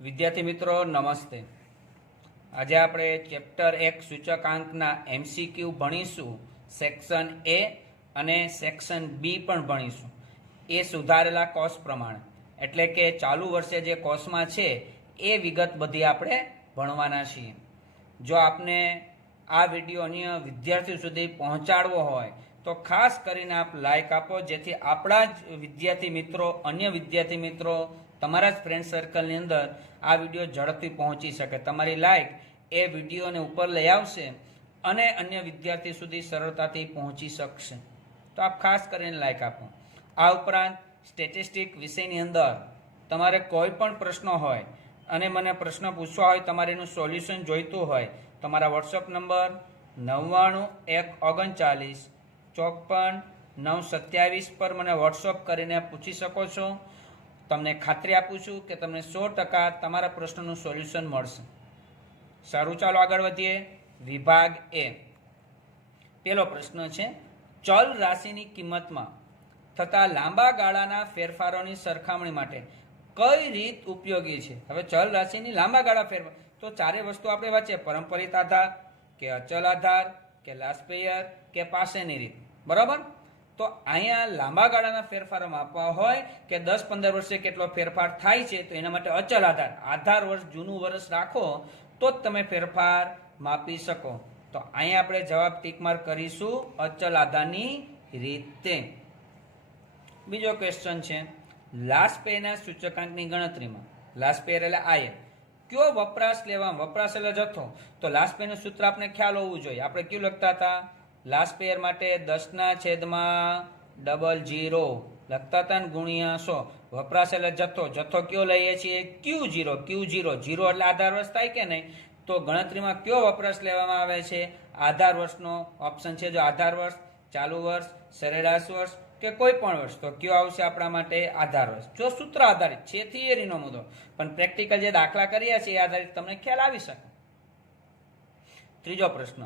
વિદ્યાર્થી મિત્રો નમસ્તે। આજે આપણે ચેપ્ટર 1 સૂચકાંકના એમસીક્યુ ભણીશું। સેક્શન એ અને સેક્શન બી પણ ભણીશું। એ સુધારેલા કોર્સ પ્રમાણે, એટલે કે ચાલુ વર્ષે જે કોર્સમાં છે એ વિગત બધી આપણે ભણવાના છીએ। જો આપને આ વિડીયો અન્ય વિદ્યાર્થીઓ સુધી પહોંચાડવો હોય તો ખાસ કરીને આપ લાઈક આપો, જેથી આપણા જ વિદ્યાર્થી મિત્રો, અન્ય વિદ્યાર્થી મિત્રો, તમારા જ ફ્રેન્ડ સર્કલની અંદર આ વિડીયો ઝડપથી પહોંચી શકે। તમારી લાઈક એ વિડીયોને ઉપર લઈ આવશે અને અન્ય વિદ્યાર્થી સુધી સરળતાથી પહોંચી શકશે, તો આપ ખાસ કરીને લાઈક આપો। આ ઉપરાંત સ્ટેટિસ્ટિક વિષયની અંદર તમારે કોઈ પણ પ્રશ્ન હોય અને મને પ્રશ્ન પૂછવા હોય, તમારે એનું સોલ્યુશન જોઈતું હોય, તમારા વોટ્સઅપ નંબર 9919395927 પર મને વોટ્સઅપ કરીને પૂછી શકો છો। તમને ખાતરી આપું છું કે તમને 100% તમારા પ્રશ્નનું સોલ્યુશન મળશે। સારું, ચાલો આગળ વધીએ। વિભાગ એ, પહેલો પ્રશ્ન છે, ચલ રાશિની કિંમતમાં થતા લાંબા ગાળાના ફેરફારોની સરખામણી માટે કઈ રીત ઉપયોગી છે? હવે ચલ રાશિની લાંબા ગાળા ફેરફાર, તો ચારે વસ્તુ આપણે વાંચીએ: પરંપરિત આધાર, કે અચલ આધાર, કે લાસ્ટ પેયર, કે પાસેની રીત, બરાબર? તો અહીંયા લાંબા ગાળાના ફેરફારો માપવા હોય કે 10-15 વર્ષે કેટલો ફેરફાર થાય છે, તો એના માટે અચલ આધાર, આધાર વર્ષ જૂનું વર્ષ રાખો તો જ તમે ફેરફાર માપી શકો। તો અહીંયા આપણે જવાબ ટીક માર્ક કરીશું, અચલ આધારની રીતે। બીજો ક્વેશ્ચન છે, લાસ્ટ પેયરના સૂચકાંકની ગણતરીમાં, લાસ્ટ પેયર એટલે આયર, કયો વપરાશ લેવામાં? વપરાશ એટલે જથ્થો। તો લાસ્ટ પેયરનું સૂત્ર આપણે ખ્યાલ હોવું જોઈએ। આપણે કયું લખતા હતા? લાસ્ટ પેયર માટે 10/00 લખતા હતા ને ગુણ્યા 100। વપરાશ એટલે જથ્થો, જથ્થો કયો લઈએ છીએ? Q0, જીરો એટલે આધાર વર્ષ થાય કે નહીં? તો ગણતરીમાં કયો વપરાશ લેવામાં આવે છે? આધાર વર્ષનો ઓપ્શન છે। જો આધાર વર્ષ, ચાલુ વર્ષ, સરેરાશ વર્ષ કે કોઈ પણ વર્ષ, તો કયો આવશે આપણા માટે? આધાર વર્ષ। જો સૂત્ર આધારિત છે, થિયરીનો મુદ્દો, પણ પ્રેક્ટિકલ જે દાખલા કર્યા છે એ આધારિત તમને ખ્યાલ આવી શકે। ત્રીજો પ્રશ્ન,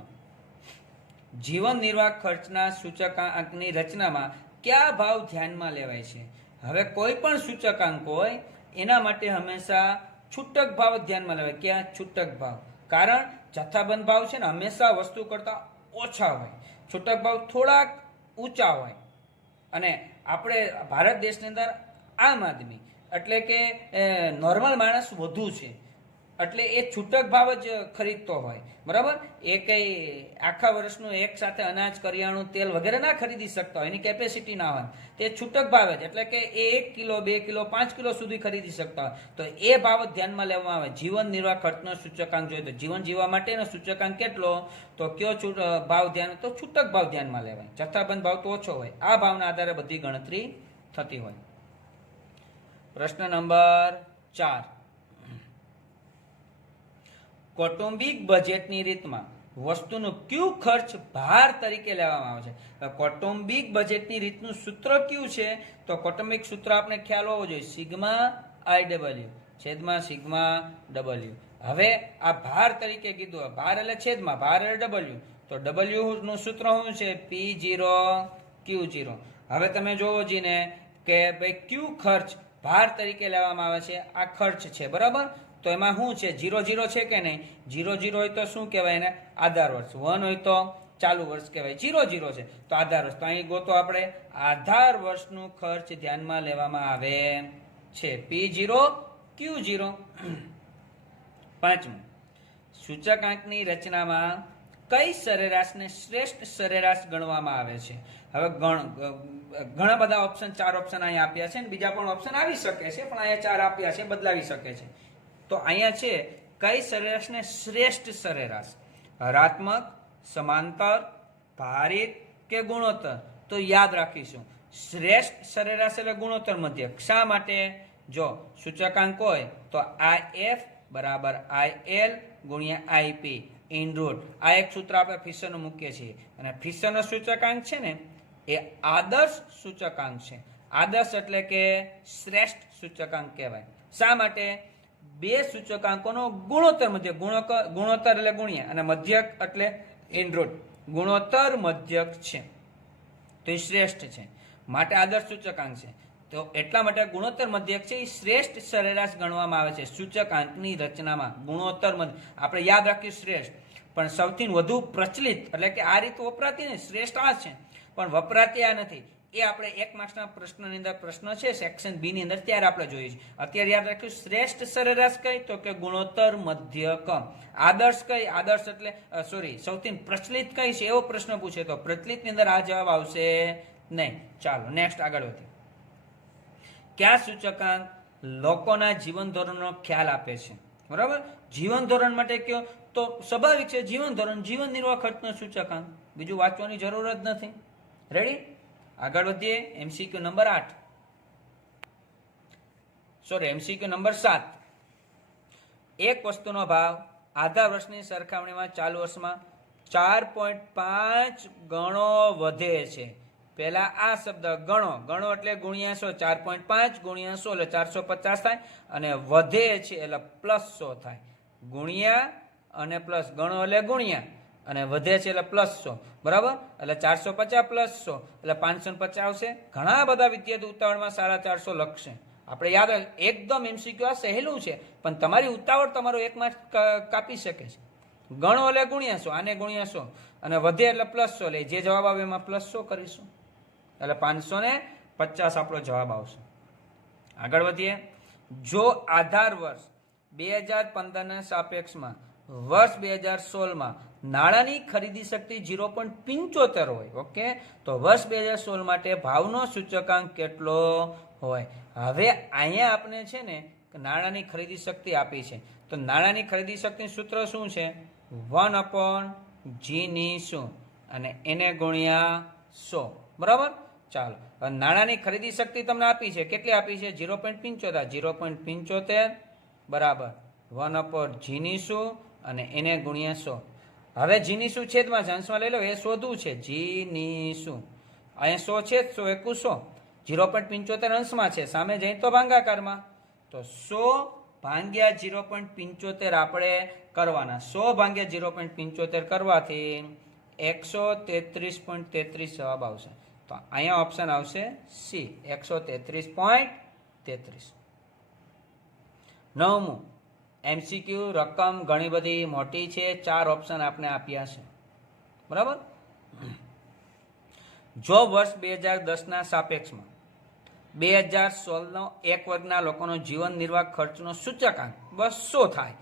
જીવન નિર્વાહ ખર્ચના સૂચકાંકની રચનામાં કયા ભાવ ધ્યાનમાં લેવાય છે? હવે કોઈ પણ સૂચકાંક હોય એના માટે હંમેશા છૂટક ભાવ ધ્યાનમાં લેવાય। ક્યાં? છૂટક ભાવ, કારણ જથ્થાબંધ ભાવ છે ને હંમેશા વસ્તુ કરતા ઓછા હોય, છૂટક ભાવ થોડાક ઊંચા હોય। અને આપણે ભારત દેશની અંદર આમ આદમી એટલે કે નોર્મલ માણસ વધુ છે, એટલે એ છૂટક ભાવ જ ખરીદતો હોય, બરાબર? એ કઈ આખા વર્ષનું એક સાથે અનાજ, કરિયાણું, તેલ વગેરે ના ખરીદી શકતા હોય, એની કેપેસિટી ના હોય, તે છૂટક ભાવ જ, એટલે કે એ 1 કિલો, 2 કિલો, 5 કિલો સુધી ખરીદી શકતા હોય, તો એ ભાવ જ ધ્યાનમાં લેવામાં આવે। જીવન નિર્વાહ ખર્ચનો સૂચકાંક જોઈએ તો જીવન જીવવા માટેનો સૂચકાંક કેટલો? તો કયો ભાવ ધ્યાન? તો છૂટક ભાવ ધ્યાનમાં લેવાય, જથ્થાબંધ ભાવ તો ઓછો હોય। આ ભાવના આધારે બધી ગણતરી થતી હોય। પ્રશ્ન નંબર 4, કૌટુંબિક બજેટની રીતમાં વસ્તુનું કયું ખર્ચ ભાર તરીકે લેવામાં આવે છે? કૌટુંબિક બજેટની રીતનું સૂત્ર કયું છે? તો કૌટુંબિક સૂત્ર આપણે ખ્યાલ હોવો જોઈએ, સિગ્મા IW છેદમાં સિગ્મા W। હવે આ ભાર તરીકે કીધું, ભાર એટલે છેદમાં, ભાર એટલે W, તો W નું સૂત્ર શું છે? P0 Q0। હવે તમે જોવો જીને કે ભાઈ કયું ખર્ચ ભાર તરીકે લેવામાં આવે છે? આ ખર્ચ છે, બરાબર? તો એમાં શું છે? 0 છે કે નહીં? 0 હોય તો શું કહેવાય એને? આધાર વર્ષ। 1 હોય તો ચાલુ વર્ષ કહેવાય। 0 છે તો આધાર વર્ષ। તો અહીં ગોતો આપણે આધાર વર્ષનું ખર્ચ ધ્યાનમાં લેવામાં આવે છે, P0 Q0। પાંચમું, સૂચકાંકની રચનામાં કઈ સરેરાશને શ્રેષ્ઠ સરેરાશ ગણવામાં આવે છે? હવે ઘણા બધા ઓપ્શન, 4 ઓપ્શન અહીંયા આપ્યા છે, બીજા પણ ઓપ્શન આવી શકે છે, પણ અહીંયા 4 આપ્યા છે, બદલાવી શકે છે। તો અહીંયા છે કઈ સરેરાશને શ્રેષ્ઠ સરેરાશ? હરાત્મક, સમાંતર, ભારિત કે ગુણોત્તર? તો યાદ રાખીશું, શ્રેષ્ઠ સરેરાશ એટલે ગુણોત્તર મધ્યક। શા માટે? જો સૂચકાંક હોય તો IF બરાબર IL ગુણ્યા IP ઇન રૂટ, આ એક સૂત્ર આપણે ફિશરનું મૂકીએ છીએ, અને ફિશરનો સૂચકાંક છે ને એ આદર્શ સૂચકાંક છે। આદર્શ એટલે કે શ્રેષ્ઠ સૂચકાંક કહેવાય। શા માટે? બે સૂચકાંકોનો ગુણોત્તર મધ્યક, ગુણોત્તર એટલે ગુણ્યા, અને મધ્યક એટલે ઇન રૂટ, ગુણોત્તર મધ્યક છે, તો એ શ્રેષ્ઠ છે, માટે આદર્શ સૂચકાંક છે। તો એટલા માટે ગુણોત્તર મધ્યક છે એ શ્રેષ્ઠ સરેરાશ ગણવામાં આવે છે સૂચકાંકની રચનામાં. ગુણોત્તર મધ્યક આપણે યાદ રાખ્યું શ્રેષ્ઠ, પણ સૌથી વધુ પ્રચલિત એટલે કે આ રીત વપરાતી ને શ્રેષ્ઠ આ છે, પણ વપરાતી આ નથી. એ આપણે 1 માર્ક્સના પ્રશ્નની અંદર પ્રશ્ન છે સેક્શન બી ની અંદર ત્યારે આપણે જોઈએ છીએ. અત્યારે યાદ રાખ્યું શ્રેષ્ઠ સરેરાશ કઈ, તો કે ગુણોત્તર મધ્યક. આદર્શ કઈ, આદર્શ એટલે સૌથી પ્રચલિત કઈ છે એવો પ્રશ્ન પૂછે તો પ્રચલિતની અંદર આ જવાબ આવશે નહીં. ચાલો નેક્સ્ટ આગળ વધીએ. કયા સૂચકાંક લોકોના જીવન ધોરણનો ખ્યાલ આપે છે? બરાબર, જીવન ધોરણ માટે કયો તો સ્વાભાવિક છે જીવન ધોરણ, જીવન નિર્વાહ ખર્ચનો સૂચકાંક. બીજું વાંચવાની જરૂર જ નથી. રેડી, આગળ વધીએ. MCQ number 8 MCQ number 7. એક વસ્તુનો ભાવ આધા વર્ષની સરખામણીમાં ચાલુ વર્ષમાં 4.5 ગણો વધે છે. પહેલા આ શબ્દ ગણો, ગણો એટલે ગુણ્યા 100, 4.5 ગુણ્યા 100 એટલે 450 થાય, અને વધે છે એટલે +100 થાય. ગુણ્યા અને પ્લસ, ગણો એટલે ગુણ્યા અને વધે છે એટલે +100, બરાબર. એટલે 450 + 100 એટલે 550 આવશે. ઘણા બધા વિદ્યાર્થી ઉતાવળમાં 450 લખશે. આપણે યાદ એકદમ એમસીક્યુ આ સહેલું છે, પણ તમારી ઉતાવળ તમારો 1 માર્ક કાપી શકે છે. ગણો એટલે ગુણ્યા 100, આને ગુણ્યા 100 અને વધે એટલે +100, એટલે જે જવાબ આવે એમાં +100 કરીશું એટલે 550 આપણો જવાબ આવશે. આગળ વધીએ. જો આધાર વર્ષ 2015ના સાપેક્ષમાં વર્ષ 2016માં નાણાંની ખરીદી શક્તિ 0.75 હોય, ઓકે, તો વર્ષ 2016 માટે ભાવનો સૂચકાંક કેટલો હોય? હવે અહીંયા આપણે છે ને નાણાંની ખરીદી શક્તિ આપી છે, તો નાણાંની ખરીદી શક્તિનું સૂત્ર શું છે? 1/G ની શું અને એને ગુણ્યા 100, બરાબર. ચાલો, નાણાંની ખરીદી શક્તિ તમને આપી છે, કેટલી આપી છે? 0.75. 0.75 બરાબર 1/G ની શું અને એને ગુણ્યા 100. હવે જી ની શું છેદમાં છે, અંશમાં લઈ લો, એ શોધવું છે. જી ની શું અહીંયા 100 છે, 100 એકુ 100, 0.75 અંશમાં છે, સામે જઈ તો ભાગાકારમાં, તો 100 ભાગ્યા 0.75 આપણે કરવાના. 100 ભાગ્યા 0.75 કરવાથી 133.33 જવાબ આવશે. તો અહીંયા ઓપ્શન આવશે સી, 133.33. 9મું એમસીક્યુ. રકમ ઘણી બધી મોટી છે, 4 ઓપ્શન આપણે આપ્યા છે, બરાબર. જો વર્ષ 2010ના સાપેક્ષમાં 2016નો એક વર્ગના લોકોનો જીવન નિર્વાહ ખર્ચનો સૂચકાંક 200 થાય,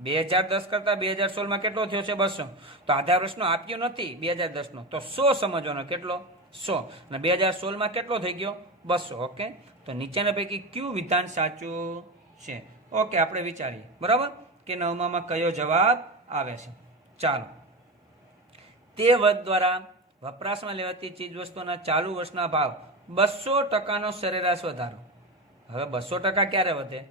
2010 કરતા 2016માં કેટલો થયો છે? 200. તો આધા વર્ષનો આપ્યો નથી 2010નો, તો 100 સમજવાનો. કેટલો? 100. અને 2016માં કેટલો થઈ ગયો? 200. ઓકે, તો નીચેના પૈકી કયું વિધાન સાચું છે? ઓકે, આપણે વિચારીએ, બરાબર, કે 9માં કયો જવાબ આવે છે. ચાલો, તે વર્ગ દ્વારા વપરાશમાં લેવાતી ચીજ વસ્તુઓના ચાલુ વર્ષના ભાવ 200%નો સરેરાશ વધારો. હવે 200% ક્યારે વધે?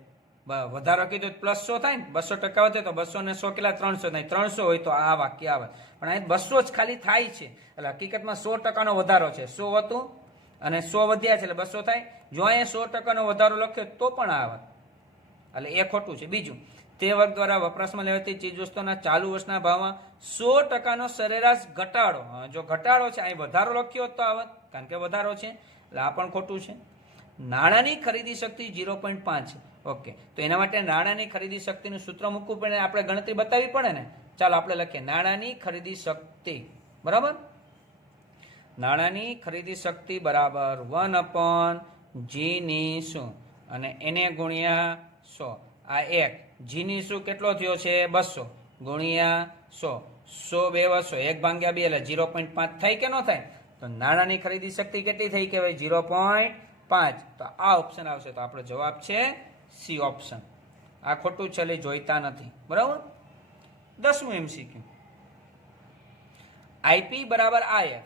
વધારો કીધો +100 થાય ને, 200% વધે તો 200 ને 100 કેટલા? 300 થાય. 300 હોય તો આ વાક્ય આવે, પણ અહીં 200 જ ખાલી થાય છે, એટલે હકીકતમાં 100%નો વધારો છે. 100 હતું અને 100 વધ્યા છે એટલે 200 થાય. જો અહીંયા 100%નો વધારો લખ્યો તો પણ આવે, એટલે એ ખોટું છે. બીજું, તે વર્ગ દ્વારા વપરાશમાં લેવાતી ચીજવસ્તુઓના ચાલુ વર્ષના ભાવમાં 100%નો સરેરાશ ઘટાડો. જો ઘટાડો છે, અહીં વધારો લખ્યો તો આવત, કારણ કે વધારો છે, એટલે આ પણ ખોટું છે. નાણાંની ખરીદી શક્તિ 0.5. ઓકે, તો એના માટે નાણાંની ખરીદી શક્તિનું સૂત્ર મૂકવું પડે, આપણે ગણતરી બતાવવી પડે ને. ચાલો આપણે લખીએ નાણાંની ખરીદી શક્તિ, બરાબર. નાણાંની ખરીદી શક્તિ બરાબર 1/G ની શું અને એને ગુણ્યા 100. આ 1 જી ની શું કેટલો થયો છે? 200 ગુણ્યા 100. 100 2 200, 1 ભાગ્યા 2 એટલે 0.5 થાય કે ન થાય? તો નાણાંની ખરીદી શક્તિ કેટલી થઈ કહેવાય? 0.5. તો આ ઓપ્શન આવશે. તો આપણો જવાબ છે સી ઓપ્શન. આ ખોટું છે, જોઈતા નથી, બરાબર. 10મું એમસીક્યુ. આઈપી બરાબર આઈએફ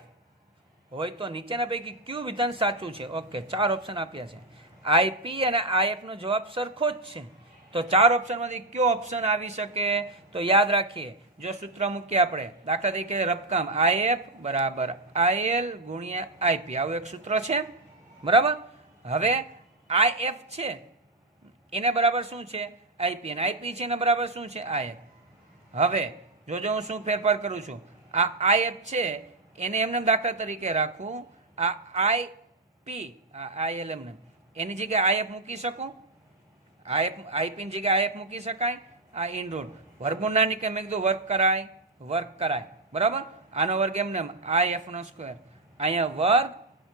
હોય તો નીચેના પૈકી કયું વિધાન સાચું છે? ઓકે, 4 ઓપ્શન આપ્યા છે. આઈપી અને આઈએફ નો જવાબ સરખો જ છે, તો 4 ઓપ્શનમાંથી કયો ઓપ્શન આવી શકે? તો યાદ રાખીએ, જો સૂત્ર મૂકીએ આપણે, દાખલા તરીકે રકમ આઈએફ બરાબર આઈએલ ગુણ્યા આઈપી, આવું એક સૂત્ર છે, બરાબર. હવે આઈએફ છે એને બરાબર શું છે? આઈપી, અને આઈપી છે એને બરાબર શું છે? આઈએફ. હવે જોજો હું શું ફેરફાર કરું છું. આ આઈએફ છે એને એમને દાખલા તરીકે રાખું, આ આઈપી આ આઈએલ એમને એની જગ્યાએ આઈએફ મૂકી શકું, આઈપીની જગ્યાએ આઈએફ મૂકી શકાય. આ ઇન રૂટ વર્ગમૂળના કે મેં કીધું વર્ગ કરાય બરાબર. આનો વર્ગ એમને આઈએફ નો સ્ક્વેર, અહીંયા વર્ગ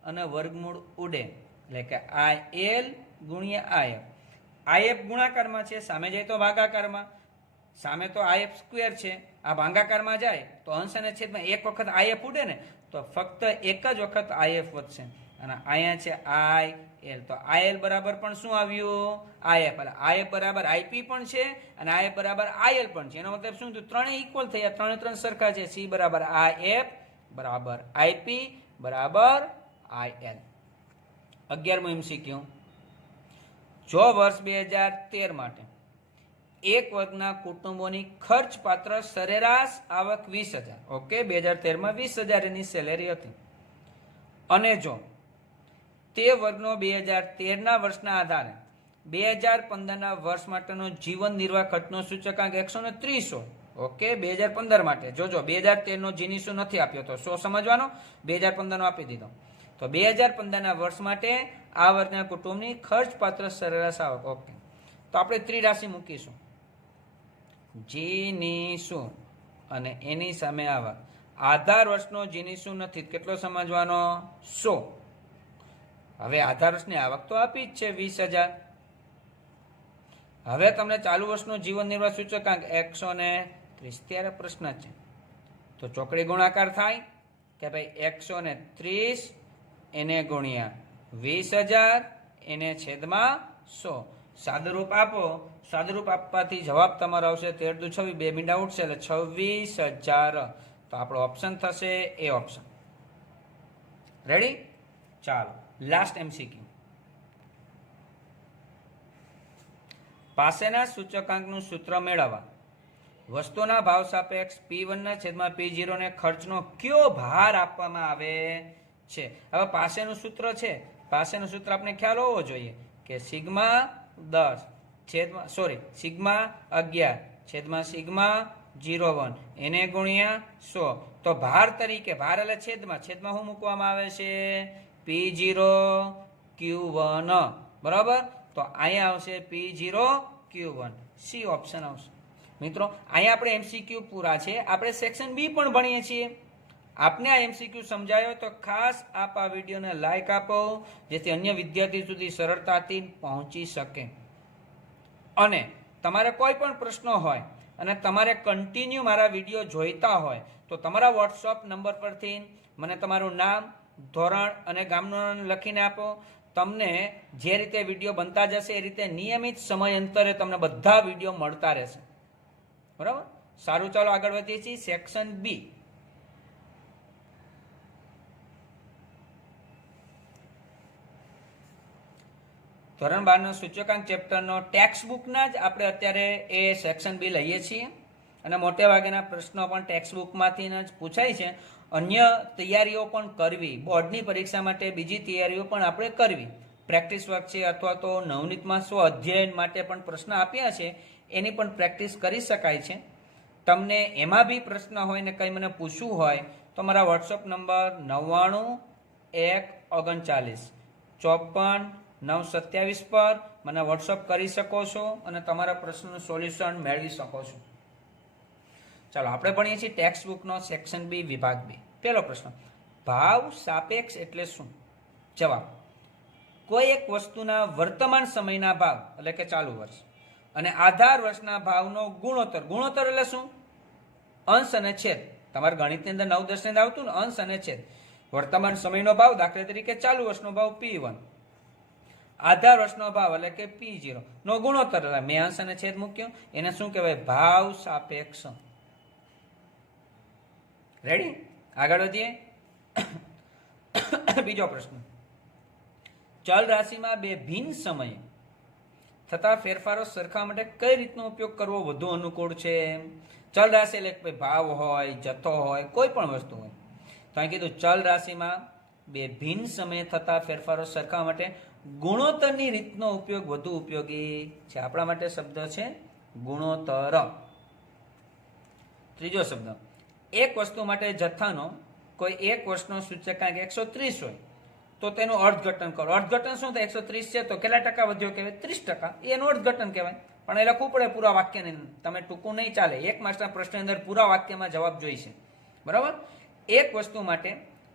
અને વર્ગમૂળ ઉડે એટલે કે આઈએલ ગુણ્યા આઈએફ. આઈએફ ગુણાકારમાં છે, સામે જાય તો ભાગાકારમાં. સામે તો આઈએફ સ્ક્વેર છે, આ ભાગાકારમાં જાય તો અંશ અને છેદમાં એક વખત આઈએફ ઉડે ને તો ફક્ત એક જ વખત આઈએફ વધશે. અને અહીંયા છે આઈ એલ, તો આઈએલ બરાબર પણ શું આવ્યું? આઈએફ. એટલે આઈએફ બરાબર આઈપી પણ છે અને આઈએફ બરાબર આઈએલ પણ છે. એનો મતલબ શું થયું? ત્રણેય ઇક્વલ થયા, ત્રણ સરખા છે. સી બરાબર આઈએફ બરાબર આઈપી બરાબર આઈએલ. 11મો MCQ. જો વર્ષ 2013 માટે એક વર્ગના કુટુંબોની ખર્ચપાત્ર સરેરાશ આવક 20,000, ઓકે, 2013માં 20,000 એની સેલેરી હતી, અને જો તે વર્ગનો 2013ના વર્ષના આધારે 2015ના વર્ષ માટેનો જીવન નિર્વાહ ખર્ચનો સૂચકાંક 130 હોય, ઓકે, 2015 માટે. જોજો 2013નો જીનીસુ નથી આપ્યો તો 100 સમજવાનો, 2015નો આપી દીધો. તો 2015ના વર્ષ માટે આ વર્ગના કુટુંબની ખર્ચપાત્ર સરેરાશ આવક, ઓકે. તો આપણે ત્રિરાશિ મૂકીશું, જીનીસુ અને એની સામે આવક. આધાર વર્ષનો જીનીસુ નથી, કેટલો સમજવાનો? 100. હવે આધાર વર્ષની આવક તો આપી જ છે 20,000. હવે તમને ચાલુ વર્ષનો જીવન નિર્વાહ સૂચકાંક 130. ત્યારે પ્રશ્ન છે તો ચોકડી ગુણાકાર થાય કે ભાઈ 130 એને ગુણ્યા 20,000 એને છેદમાં 100. સાદુરૂપ આપો, સાદુરૂપ આપવાથી જવાબ તમારો આવશે 13 દુ 26, 2 મીંડા ઉઠશે એટલે 26,000. તો આપણો ઓપ્શન થશે એ ઓપ્શન. રેડી? ચાલો લાસ્ટ MCQ. પાસેના સૂચકાંકનું સૂત્ર મેળવવા વસ્તુના ભાવ સાપેક્ષ P1 ના છેદમાં P0 ને ખર્ચનો કયો ભાર આપવામાં આવે છે? હવે પાસેનું સૂત્ર છે, પાસેનું સૂત્ર આપણે ખ્યાલ હોવો જોઈએ કે સિગ્મા 10 છેદમાં સિગ્મા 11 છેદમાં સિગ્મા 01 એને ગુણ્યા 100. તો ભાર તરીકે, ભાર એટલે છેદમાં શું મૂકવામાં આવે છે? P0 Q1 બરાબર. તો અહીંયા આવશે P0 Q1, સી ઓપ્શન આવશે. મિત્રો અહીંયા આપણે MCQ પૂરા છે. આપણે સેક્શન બી પણ ભણીએ છીએ. આપને આ MCQ સમજાયો તો ખાસ આપ આ વિડીયોને લાઈક આપો, જેથી અન્ય વિદ્યાર્થી સુધી સરળતાથી પહોંચી શકે. અને તમારે કોઈ પણ પ્રશ્નો હોય અને તમારે કન્ટિન્યુ મારા વિડીયો જોઈતા હોય તો તમારા વોટ્સઅપ નંબર પરથી મને તમારું નામ, ધોરણ અને ગામનું લખીને આપો. તમને જે રીતે વિડીયો બનતા જશે એ રીતે નિયમિત સમયાંતરે તમને બધા વિડીયો મળતા રહેશે. બરાબર? સારું, ચાલો આગળ વધીએ છીએ. Section B. ધોરણ 12નો સૂચકાંક ચેપ્ટરનો ટેક્સ્ટ બુકના જ આપણે અત્યારે એ સેક્શન બી લઈએ છીએ અને મોટે ભાગેના પ્રશ્નો પણ ટેક્સ્ટ બુકમાંથી જ પૂછાય છે. અન્ય તૈયારીઓ પણ કરવી, બોર્ડની પરીક્ષા માટે બીજી તૈયારીઓ પણ આપણે કરવી. પ્રેક્ટિસ વર્ક છે અથવા તો નવનીતમાં સ્વ અધ્યયન માટે પણ પ્રશ્ન આપ્યા છે, એની પણ પ્રેક્ટિસ કરી શકાય છે. તમને એમાં બી પ્રશ્ન હોય ને કંઈ મને પૂછવું હોય તો મારા વોટ્સઅપ નંબર 99 1 39 54 927 પર મને વોટ્સઅપ કરી શકો છો અને તમારા પ્રશ્નનું સોલ્યુશન મેળવી શકો છો. ચાલો આપણે ભણીએ છીએ ટેક્સ્ટ બુકનો સેક્શન બી વિભાગ બી. પહેલો પ્રશ્ન, ભાવ સાપેક્ષ એટલે શું? જવાબ, કોઈ એક વસ્તુના વર્તમાન સમયના ભાવ એટલે કે ચાલુ વર્ષ અને આધાર વર્ષના ભાવનો ગુણોત્તર. ગુણોત્તર એટલે શું? અંશ અને છેદ. તમારે ગણિતની અંદર 9, 10 ને આવતું ને, અંશ અને છેદ. વર્તમાન સમયનો ભાવ, દાખલા તરીકે ચાલુ વર્ષનો ભાવ P1, આધાર વર્ષનો ભાવ એટલે કે P0 નો ગુણોત્તર એટલે મેં અંશ અને છેદ મૂક્યો, એને શું કહેવાય? ભાવ સાપેક્ષ. રેડી? આગળ વધીએ. બીજો પ્રશ્ન, ચલ રાશિમાં બે ભિન્ન સમયે થતા ફેરફારો સરખા માટે કઈ રીતનો ઉપયોગ કરવો વધુ અનુકૂળ છે? ચલ રાશિ એટલે ભાવ હોય, જથ્થો હોય, કોઈ પણ વસ્તુ હોય. તો અહીં કીધું ચલ રાશિમાં બે ભિન્ન સમયે થતા ફેરફારો સરખા માટે ગુણોત્તરની રીતનો ઉપયોગ વધુ ઉપયોગી છે. આપણા માટે શબ્દ છે ગુણોત્તર. ત્રીજો શબ્દ, એક વસ્તુ માટે જથ્થાનો કોઈ એક વર્ષનો સૂચકાંક 130 હોય તો તેનું અર્થઘટન કરો. અર્થઘટન શું થાય? 130 છે તો કેટલા ટકા વધ્યો કહેવાય? 30%. એનું અર્થઘટન કહેવાય. પણ એ લખવું પડે પૂરા વાક્યની. તમે ટૂંકું નહીં ચાલે. એક માર્ક્સના પ્રશ્નની અંદર પૂરા વાક્યમાં જવાબ જોઈશે. બરાબર? એક વસ્તુ માટે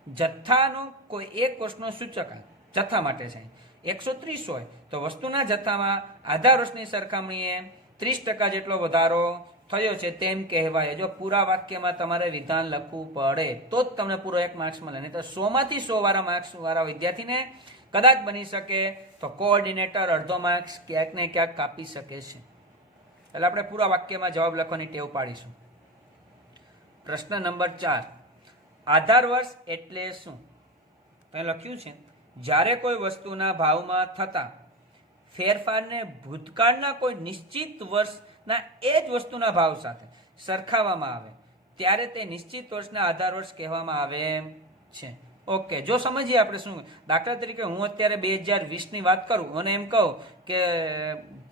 જથ્થાનો કોઈ એક વસ્તુનો સૂચકાંક જથ્થા માટે છે 130 હોય તો વસ્તુના જથ્થામાં આધા વર્ષની સરખામણીએ 30% જેટલો વધારો થયો છે તેમ કહેવાય. જો પૂરા વાક્યમાં તમારે વિધાન લખવું પડે તો જ તમને પૂરો 1 માર્ક્સ મળે. નહીં તો 100 માંથી 100 વાળા માર્ક્સ વાળા વિદ્યાર્થીને કદાચ બની શકે તો કોઓર્ડિનેટર અડધો માર્ક્સ ક્યાંક ને ક્યાંક કાપી શકે છે. એટલે આપણે પૂરા વાક્યમાં જવાબ લખવાની ટેવ પાડીશું. પ્રશ્ન નંબર 4, આધાર વર્ષ એટલે શું? તો લખ્યું છે જ્યારે કોઈ વસ્તુના ભાવમાં થતા ફેરફારને ભૂતકાળના કોઈ નિશ્ચિત વર્ષના એ જ વસ્તુના ભાવ સાથે સરખાવવામાં આવે ત્યારે તે નિશ્ચિત વર્ષના આધાર વર્ષ કહેવામાં આવે છે. ઓકે, જો સમજીએ આપણે શું. દાખલા તરીકે હું અત્યારે 2020ની વાત કરું અને એમ કહું કે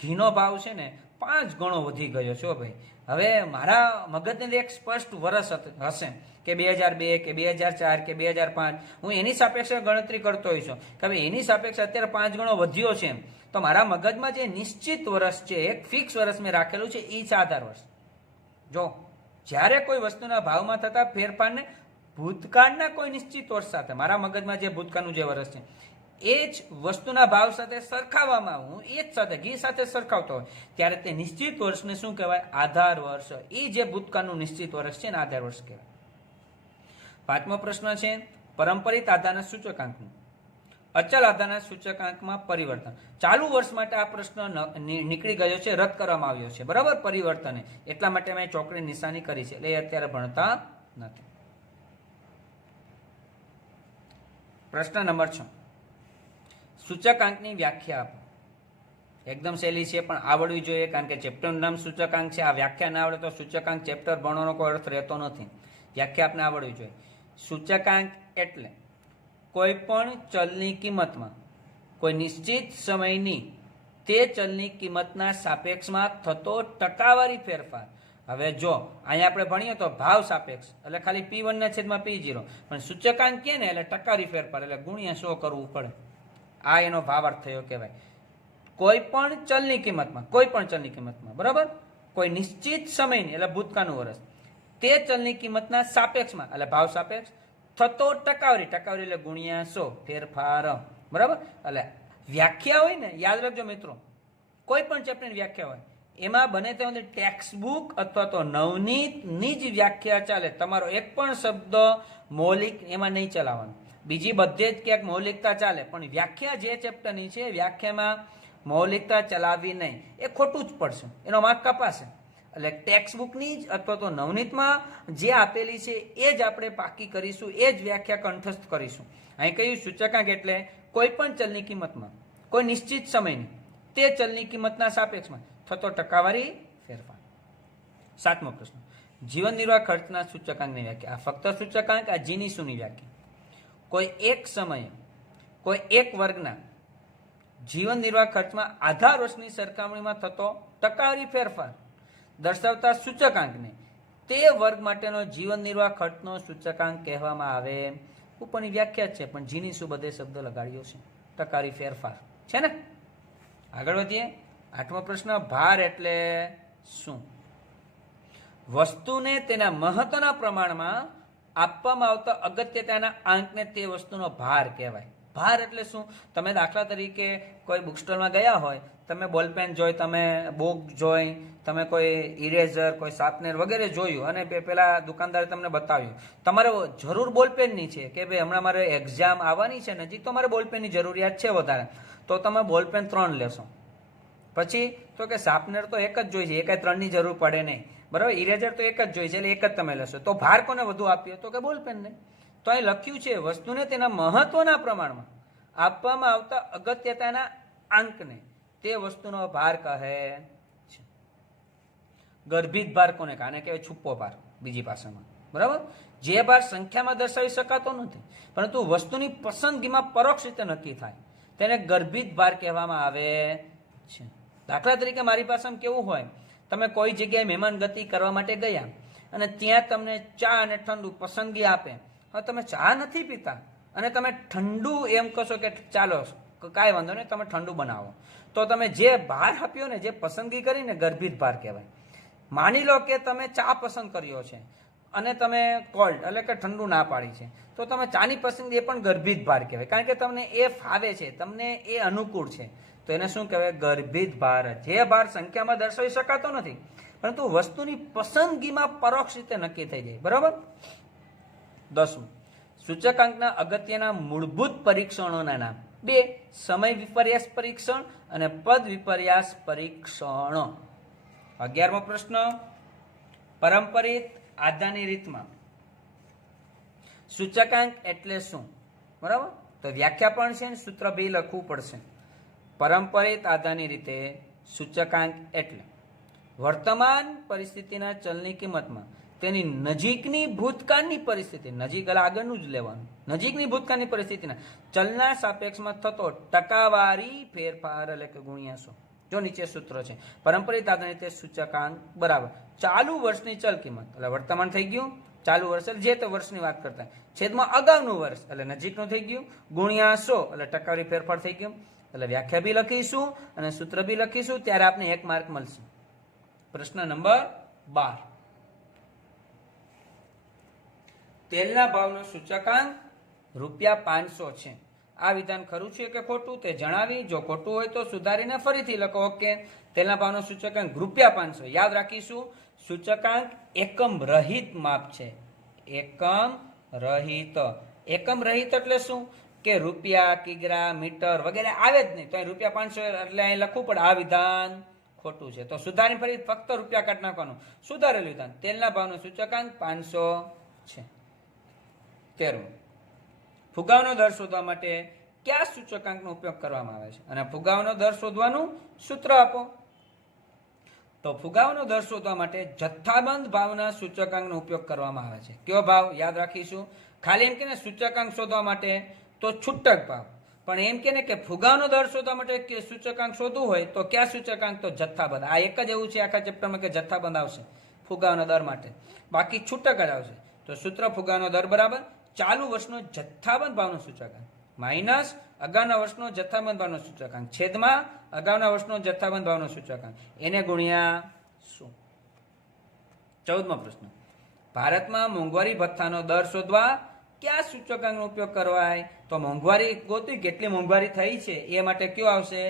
ઘીનો ભાવ છે ને 5 ગણો વધી ગયો છો ભાઈ. હવે મારા મગજની એક સ્પષ્ટ વર્ષ હશે કે 2002 કે 2004 કે 2005. હું એની સાપેક્ષે ગણતરી કરતો હોઈશ કે ભાઈ એની સાપેક્ષે અત્યારે 5 ગણો વધ્યો છે. તો મારા મગજમાં જે નિશ્ચિત વર્ષ છે, એક ફિક્સ વર્ષ મેં રાખેલું છે, એ છે આધાર વર્ષ. જો જ્યારે કોઈ વસ્તુના ભાવમાં થતા ફેરફારને ભૂતકાળના કોઈ નિશ્ચિત વર્ષ સાથે, મારા મગજમાં જે ભૂતકાળનું જે વર્ષ છે એ જ વસ્તુના ભાવ સાથે સરખાવવામાં હું એ જ સાથે ઘી સાથે સરખાવતો હોય ત્યારે તે નિશ્ચિત વર્ષને શું કહેવાય? આધાર વર્ષ. એ જે ભૂતકાળનું નિશ્ચિત વર્ષ છે ને આધાર વર્ષ કહેવાય. 5મો પ્રશ્ન છે પરંપરિત આધારના સૂચકાંકનું અચલ આધારના સૂચકાંકમાં પરિવર્તન. ચાલુ વર્ષ માટે આ પ્રશ્ન નીકળી ગયો છે, રદ કરવામાં આવ્યો છે. બરાબર? પરિવર્તન એટલા માટે મેં ચોકડી નિશાની કરી છે, એટલે એ અત્યારે ભણતા નથી. પ્રશ્ન નંબર 6, સૂચકાંકની વ્યાખ્યા આપો. એકદમ સહેલી છે પણ આવડવી જોઈએ, કારણ કે ચેપ્ટરનું નામ સૂચકાંક છે. આ વ્યાખ્યા ના આવડે તો સૂચકાંક ચેપ્ટર ભણવાનો કોઈ અર્થ રહેતો નથી. વ્યાખ્યા આપને આવડવી જોઈએ. સૂચકાંક એટલે કોઈ પણ ચલની કિંમતમાં કોઈ નિશ્ચિત સમયની તે ચલની કિંમતના સાપેક્ષમાં થતો ટકાવારી ફેરફાર. હવે જો અહીંયા આપણે ભણીએ તો ભાવ સાપેક્ષ એટલે ખાલી P1/P0, પણ સૂચકાંક કે ને એટલે ટકાવારી ફેરફાર એટલે ગુણ્યા 100 કરવું પડે. આ એનો ભાવાર્થ થયો કહેવાય. કોઈ પણ ચલની કિંમતમાં બરાબર, કોઈ નિશ્ચિત સમયની એટલે ભૂતકાળનું વર્ષ તે ચલની કિંમતના સાપેક્ષમાં એટલે ભાવ સાપેક્ષ થતો ટકાવારી એટલે ગુણ્યા 100 ફેરફાર. બરાબર? એટલે વ્યાખ્યા હોય ને, યાદ રાખજો મિત્રો, કોઈ પણ ચેપ્ટરની વ્યાખ્યા હોય એમાં બને ત્યાં સુધી ટેક્સ્ટ બુક અથવા તો નવનીતની જ વ્યાખ્યા ચાલે. તમારો એક પણ શબ્દ મૌલિક એમાં નહીં ચલાવવાનો. બીજી બધે જ ક્યાંક મૌલિકતા ચાલે, પણ વ્યાખ્યા જે ચેપ્ટરની છે વ્યાખ્યામાં મૌલિકતા ચલાવવી નહીં. એ ખોટું જ પડશે, એનો માર્ક કપાશે. એટલે ટેક્સ્ટ બુકની જ અથવા તો નવનીતમાં જે આપેલી છે એ જ આપણે પાકી કરીશું, એ જ વ્યાખ્યા કંઠસ્થ કરીશું. અહીં કહ્યું સૂચકાંક એટલે કોઈ પણ ચલની કિંમતમાં કોઈ નિશ્ચિત સમયની તે ચલની કિંમતના સાપેક્ષમાં થતો ટકાવારી ફેરફાર. 7મો પ્રશ્ન, જીવન નિર્વાહ ખર્ચના સૂચકાંકની વ્યાખ્યા. આ ફક્ત સૂચકાંક, આ જીનીસુની વ્યાખ્યા. કોઈ એક સમયે કોઈ એક વર્ગના જીવન નિર્વાહ ખર્ચમાં આધાર વર્ષની સરખામણીમાં થતો ટકાવારી ફેરફાર દર્શાવતા સૂચકાંકને તે વર્ગ માટેનો જીવન નિર્વાહ ખર્ચનો સૂચકાંક કહેવામાં આવે. ઉપરની વ્યાખ્યા છે પણ જીનીસુ બધે શબ્દ લગાડ્યો છે. ટકાવારી ફેરફાર છે ને. આગળ વધીએ. 8મો પ્રશ્ન, ભાર એટલે શું? વસ્તુને તેના મહત્વના પ્રમાણમાં આપવામાં આવતા અગત્યતાના આંકને તે વસ્તુનો ભાર કહેવાય. ભાર એટલે શું? તમે દાખલા તરીકે કોઈ બુક સ્ટોરમાં ગયા હોય, તમે બોલપેન જોઈ, તમે બુક જોઈ, તમે કોઈ ઇરેઝર, કોઈ શાર્પનર વગેરે જોયું અને પેલા દુકાનદારે તમને બતાવ્યું. તમારે જરૂર બોલપેનની છે કે ભાઈ હમણાં મારે એક્ઝામ આવવાની છે નજીક, તો મારે બોલપેનની જરૂરિયાત છે વધારે, તો તમે બોલપેન 3 લેશો. પછી તો કે શાર્પનર તો એક જ જોઈ છે, એ કાંઈ 3ની જરૂર પડે નહીં. બરાબર? ઇરેઝર તો એક જ જોઈ છે એટલે એક જ તમે લેશો. તો ભાર કોને વધુ આપ્યો? તો કે બોલપેનને. તો અહીં લખ્યું છે વસ્તુને તેના મહત્વના પ્રમાણમાં આપવામાં આવતા અગત્યતાના આંકને તે વસ્તુનો ભાર કહે છે. ગર્ભિત ભાર કોને કહે? આને કહેવાય છુપ્પો ભાર બીજી ભાષામાં. બરાબર? જે ભાર સંખ્યામાં દર્શાવી શકાતો નથી પરંતુ વસ્તુની પસંદગીમાં પરોક્ષ રીતે નક્કી થાય તેને ગર્ભિત ભાર કહેવામાં આવે છે. દાખલા તરીકે મારી પાસેમાં કેવું હોય, તમે કોઈ જગ્યાએ મહેમાન ગતિ કરવા માટે ગયા અને ત્યાં તમને ચા અને ઠંડુ પસંદગી આપે. હવે તમે ચા નથી પીતા અને તમે ઠંડુ એમ કશો કે ચાલો કાંઈ વાંધો નહીં તમે ઠંડુ બનાવો, તો તમે જે ભાર આપ્યો ને, જે પસંદગી કરીને ગર્ભિત ભાર કહેવાય. માની લો કે તમે ચા પસંદ કર્યો છે અને તમે કોલ્ડ એટલે કે ઠંડુ ના પાડી છે, તો તમે ચાની પસંદગી એ પણ ગર્ભિત ભાર કહેવાય, કારણ કે તમને એ ફાવે છે, તમને એ અનુકૂળ છે, તો એને શું કહેવાય? ગર્ભિત ભાર. જે ભાર સંખ્યામાં દર્શાવી શકાતો નથી, પરંતુ વસ્તુની પસંદગીમાં પરોક્ષ રીતે નક્કી થઈ જાય. બરાબર. 10. સૂચકાંકના અગત્યના મૂળભૂત પરીક્ષણોના નામ. 2. સમય વિપર્યાસ પરીક્ષણ અને પદ વિપર્યાસ પરીક્ષણો. 11મો પ્રશ્ન, પરંપરિત આધારની રીતમાં સૂચકાંક એટલે શું? બરાબર. તો વ્યાખ્યા પણ છે ને સૂત્ર બી લખવું પડશે. પરંપરિત આધારની રીતે સૂચકાંક એટલે વર્તમાન પરિસ્થિતિના ચલની કિંમતમાં તેની નજીકની ભૂતકાળની પરિસ્થિતિ, નજીક એટલે આગળનું જ લેવાનું, નજીકની ભૂતકાળની પરિસ્થિતિના ચલના સાપેક્ષમાં થતો ટકાવારી ફેરફાર એટલે કે ગુણ્યા 100. જો નીચે સૂત્ર છે. પરંપરિત આધારની રીતે સૂચકાંક બરાબર ચાલુ વર્ષની ચલ કિંમત એટલે વર્તમાન થઈ ગયું, ચાલુ વર્ષ એટલે જે તે વર્ષની વાત કરતા, છેદમાં અગાઉનું વર્ષ એટલે નજીકનું થઈ ગયું, ગુણ્યા 100 એટલે ટકાવારી ફેરફાર થઈ ગયું. એટલે વ્યાખ્યા બી લખીશું અને સૂત્ર બી લખીશું, ત્યારે આપને 1 માર્ક મળશે. પ્રશ્ન નંબર 12. તેલના ભાવનો સૂચકાંક ₹500 છે. આ વિધાન ખરું છે કે ખોટું તે જણાવી, જો ખોટું હોય તો સુધારીને ફરીથી લખો. ઓકે. તેલના ભાવનો સૂચકાંક ₹500. યાદ રાખીશું, સૂચકાંક એકમ રહિત માપ છે. એકમ રહિત. એકમ રહિત એટલે શું? કે રૂપિયા, કિગ્રા, મીટર વગેરે આવે જ નહીં, તો અહીં ₹500 એટલે અહીં લખવું પડે આ વિધાન ખોટું છે. તો સુધારી ફરી ફક્ત રૂપિયા કાઢી નાખવાનું. સુધારેલું વિધાન તેલના ભાવનો સૂચકાંક 500 છે. 13. ફુગાવાનો દર શોધવા માટે કયા સૂચકાંકનો ઉપયોગ કરવામાં આવે છે? અને ફુગાવાનો દર શોધવાનું સૂત્ર આપો. તો ફુગાવાનો દર શોધવા માટે જથ્થાબંધ ભાવના સૂચકાંકનો ઉપયોગ કરવામાં આવે છે. કયો ભાવ? યાદ રાખીશું. ખાલી એમ કે સૂચકાંક શોધવા માટે તો છૂટક ભાવ, પણ એમ કે ફુગાવાનો દર શોધવા માટે સૂચકાંક શોધવું હોય તો કયા સૂચકાંક? તો જથ્થાબંધ. આ એક જ એવું છે આખા ચેપ્ટરમાં કે જથ્થાબંધ આવશે ફુગાવાનો દર માટે, બાકી છૂટક જ આવશે. તો સૂત્ર ફુગાવાનો દર બરાબર ચાલુ વર્ષનો જથ્થાબંધ ભાવનો સૂચકાંક માઇનસ અગાઉના વર્ષનો જથ્થાબંધ ભાવનો સૂચકાંક છેદમાં અગાઉના વર્ષનો જથ્થાબંધ ભાવનો સૂચકાંક, એને ગુણ્યા 100. 14મો પ્રશ્ન, ભારતમાં મોંઘવારી ભથ્થાનો દર શોધવા કયા સૂચકાંકનો ઉપયોગ કરવાય? તો મોંઘવારી ગોતવી, કેટલી મોંઘવારી થઈ છે એ માટે કયો આવશે?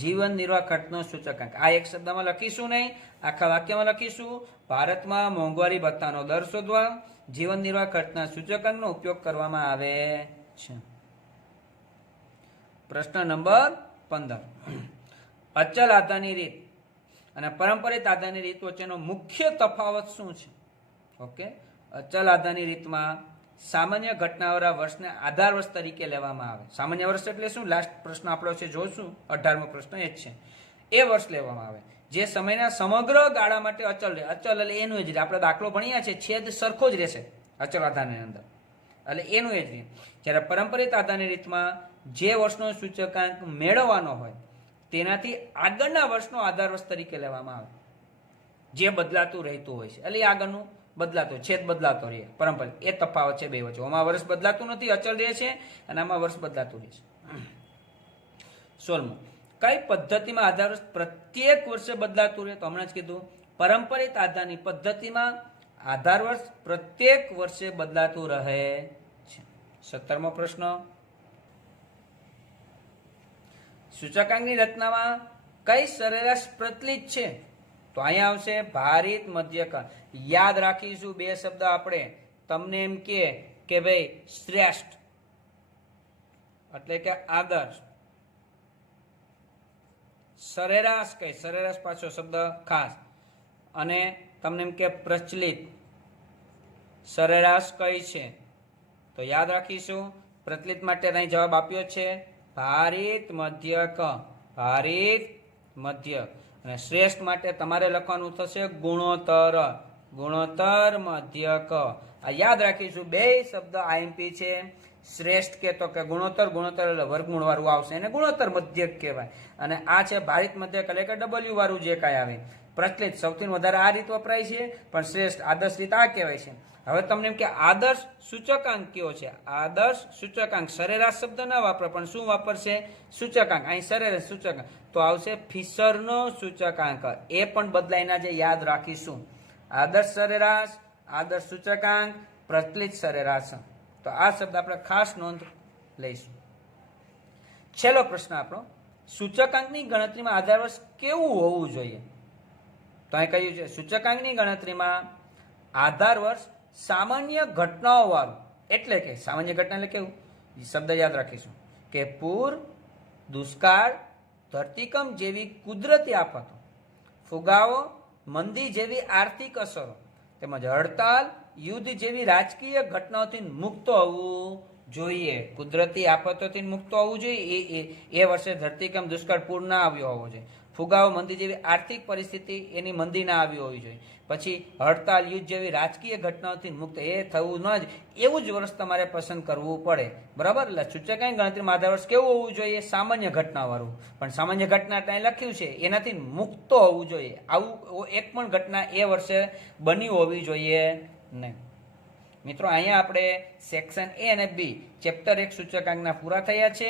જીવન નિર્વાહ ખર્ચનો સૂચકાંક. આ એક શબ્દમાં લખીશું નહીં, આખા વાક્યમાં લખીશું. ભારતમાં મોંઘવારી ભથ્થાનો દર શોધવા જીવન નિર્વાહ ખર્ચના સૂચકાંકનો ઉપયોગ કરવામાં આવે છે. પ્રશ્ન નંબર 15. અચલ આધારની રીત અને પરંપરિત આધારની રીત વચ્ચેનો મુખ્ય તફાવત શું છે? ઓકે. અચલ આધારની રીતમાં સામાન્ય ઘટનાવાળા વર્ષને આધાર વર્ષ તરીકે લેવામાં આવે. સામાન્ય વર્ષ એટલે શું? લાસ્ટ પ્રશ્ન આપણો છે જોશું, 18મો પ્રશ્ન એ જ છે. એ વર્ષ લેવામાં આવે જે સમયના સમગ્ર ગાળા માટે અચલ રહે. અચલ એટલે એનું જ રહે. આપણે દાખલો ભણ્યા છે, છેદ સરખો જ રહેશે અચલ આધારની અંદર, એટલે એનું એ જ રહે. જ્યારે પરંપરિત આધારની રીતમાં જે વર્ષનો સૂચકાંક મેળવવાનો હોય તેનાથી આગળના વર્ષનો આધાર વર્ષ તરીકે લેવામાં આવે, જે બદલાતું રહેતું હોય છે. એટલે એ આગળનું બદલાતો, છેદ બદલાતો રહે. પરંપરા એ તફાવત છે બે વચ્ચે. આમાં વર્ષ બદલાતું નથી, અચલ રહે છે, અને આમાં વર્ષ બદલાતું રહે છે. 16મો, કઈ પદ્ધતિમાં આધાર વર્ષ પ્રત્યેક વર્ષે બદલાતું રહે? તો હમણાં જ કીધું, પરંપરિત આધારની પદ્ધતિમાં આધાર વર્ષ પ્રત્યેક વર્ષે બદલાતું રહે છે. 17મો પ્રશ્ન, સૂચકાંકની રચનામાં કઈ સરેરાશ પ્રચલિત છે? તો અહીંયા આવશે ભારિત મધ્યક. યાદ રાખીશું બે શબ્દ આપણે. તમને એમ કે ભાઈ શ્રેષ્ઠ એટલે કે આદર્શ, સરેરાશ કઈ? સરેરાશ પાછો શબ્દ ખાસ. અને તમને એમ કે પ્રચલિત, સરેરાશ કઈ છે? તો યાદ રાખીશું. પ્રચલિત માટે અહીં જવાબ આપ્યો છે ભારિત મધ્યક. ભારિત મધ્યક. અને શ્રેષ્ઠ માટે તમારે લખવાનું થશે ગુણોત્તર. ગુણોત્તર મધ્યક. આ યાદ રાખીશું. બે શબ્દ આઈએમપી છે. શ્રેષ્ઠ કે તો કે ગુણોત્તર, ગુણોત્તર એટલે વર્ગમૂળ વાળું આવશે, એને ગુણોત્તર મધ્યક કહેવાય. અને આ છે ભારિત મધ્યક એટલે કે ડબલ્યુ વાળું જે કાંઈ આવે પ્રચલિત સૌથી વધારે આ રીત વપરાય છે, પણ શ્રેષ્ઠ આદર્શ રીત આ કહેવાય છે. હવે તમને એમ કે આદર્શ સૂચકાંક કયો છે? આદર્શ સૂચકાંક, સરેરાશ શબ્દ ના વાપરે, પણ શું વાપરશે? સૂચકાંક. અહીં સરેરાશ સૂચકાંક તો આવશે ફિશરનો સૂચકાંક. એ પણ બદલાઈના જે યાદ રાખીશું. આદર્શ સરેરાશ, આદર્શ સૂચકાંક, પ્રચલિત સરેરાશ. તો આ શબ્દ આપણે ખાસ નોંધ લઈશું. છેલ્લો પ્રશ્ન આપણો, સૂચકાંકની ગણતરીમાં આધાર વર્ષ કેવું હોવું જોઈએ? તો અહીં કહ્યું છે સૂચકાંકની ગણતરીમાં આધાર વર્ષ સામાન્ય ઘટનાઓ વાળું, એટલે કે સામાન્ય ઘટના એટલે કેવું? શબ્દ યાદ રાખીશું કે પૂર, દુષ્કાળ, ધરતીકંપ જેવી કુદરતી આફતો, ફુગાવો, મંદી જેવી આર્થિક અસરો તેમજ હડતાલ, યુદ્ધ જેવી રાજકીય ઘટનાઓથી મુક્ત હોવું જોઈએ. કુદરતી આફતોથી મુક્ત હોવું જોઈએ. એ વર્ષે ધરતીકંપ, દુષ્કાળ, પૂર ના આવ્યો હોવો જોઈએ. ફુગાવો, મંદી જેવી આર્થિક પરિસ્થિતિ એની મંદી ના આવી હોવી જોઈએ. પછી હડતાલ, યુદ્ધ જેવી રાજકીય ઘટનાઓથી મુક્ત એ થવું ન જ, એવું જ વર્ષ તમારે પસંદ કરવું પડે. બરાબર? એટલે સૂચકાંક ગણતરીમાં આધાર વર્ષ કેવું હોવું જોઈએ? સામાન્ય ઘટના વાળું. પણ સામાન્ય ઘટના ત્યાં લખ્યું છે એનાથી મુક્ત હોવું જોઈએ. આવું એક પણ ઘટના એ વર્ષે બની હોવી જોઈએ નહીં. મિત્રો, અહીંયા આપણે સેક્શન એ અને બી ચેપ્ટર 1 સૂચકાંકના પૂરા થયા છે.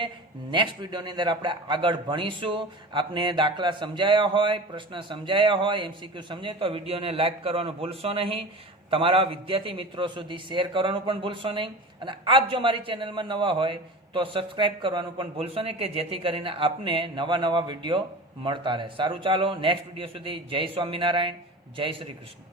નેક્સ્ટ વિડીયોની અંદર આપણે આગળ ભણીશું. આપને દાખલા સમજાયા હોય, પ્રશ્ન સમજાયા હોય, MCQ સમજાય તો વિડીયોને લાઈક કરવાનું ભૂલશો નહીં. તમારા વિદ્યાર્થી મિત્રો સુધી શેર કરવાનું પણ ભૂલશો નહીં. અને આપ જો મારી ચેનલમાં નવા હોય તો સબસ્ક્રાઇબ કરવાનું પણ ભૂલશો નહીં, કે જેથી કરીને આપને નવા વિડીયો મળતા રહે. સારું, ચાલો નેક્સ્ટ વિડીયો સુધી. જય સ્વામિનારાયણ, જય શ્રી કૃષ્ણ.